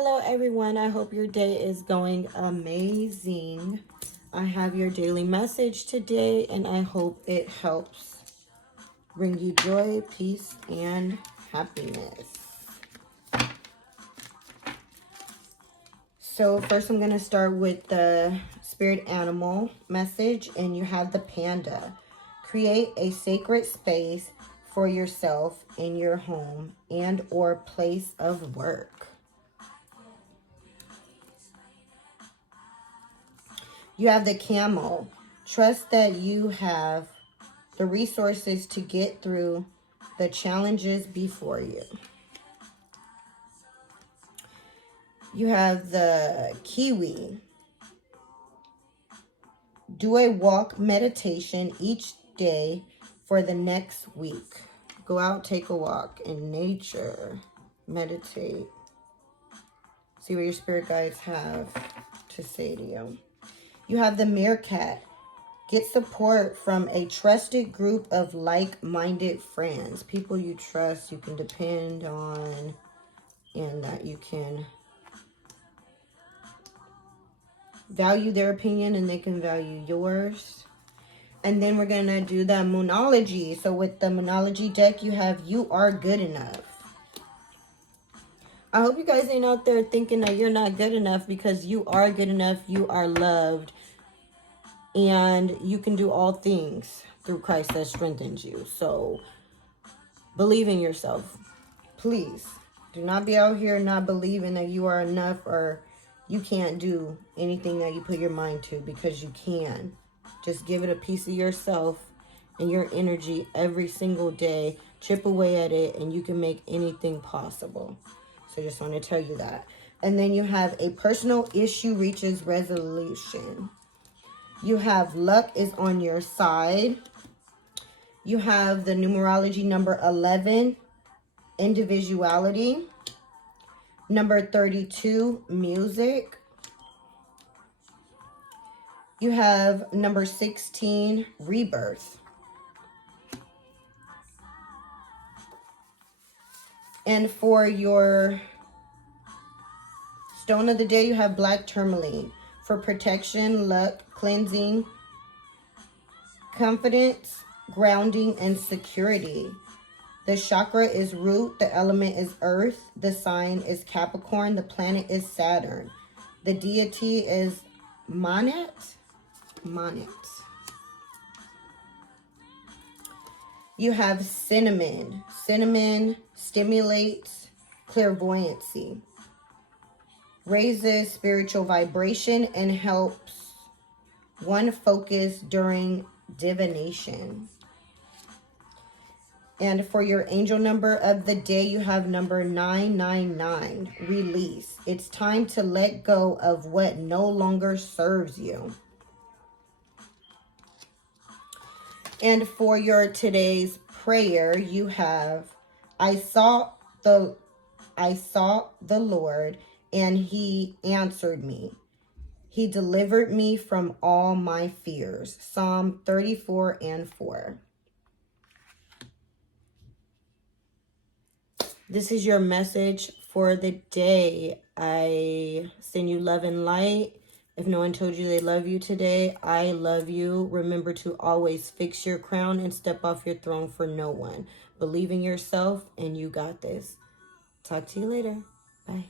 Hello everyone, I hope your day is going amazing. I have your daily message today and I hope it helps bring you joy, peace, and happiness. So first I'm going to start with the spirit animal message, and you have the panda. Create a sacred space for yourself in your home and or place of work. You have the camel. Trust that you have the resources to get through the challenges before you. You have the kiwi. Do a walk meditation each day for the next week. Go out, take a walk in nature, meditate. See what your spirit guides have to say to you. You have the meerkat. Get support from a trusted group of like-minded friends. People you trust, you can depend on, and that you can value their opinion and they can value yours. And then we're going to do the Moonology. So with the Moonology deck, you have You Are Good Enough. I hope you guys ain't out there thinking that you're not good enough, because you are good enough. You are loved. And you can do all things through Christ that strengthens you. So believe in yourself. Please do not be out here not believing that you are enough or you can't do anything that you put your mind to, because you can. Just give it a piece of yourself and your energy every single day. Chip away at it and you can make anything possible. So just want to tell you that. And then you have a personal issue reaches resolution. You have luck is on your side. You have the numerology number 11, individuality. Number 32, music. You have number 16, rebirth. And for your stone of the day, you have black tourmaline. For protection, luck, cleansing, confidence, grounding, and security. The chakra is root. The element is earth. The sign is Capricorn. The planet is Saturn. The deity is Manet. You have cinnamon. Cinnamon stimulates clairvoyancy, raises spiritual vibration, and helps one focus during divination. And for your angel number of the day, you have number 999, release. It's time to let go of what no longer serves you. And for your today's prayer, you have, I sought the Lord, and he answered me. He delivered me from all my fears. Psalm 34:4. This is your message for the day. I send you love and light. If no one told you they love you today, I love you. Remember to always fix your crown and step off your throne for no one. Believe in yourself and you got this. Talk to you later. Bye.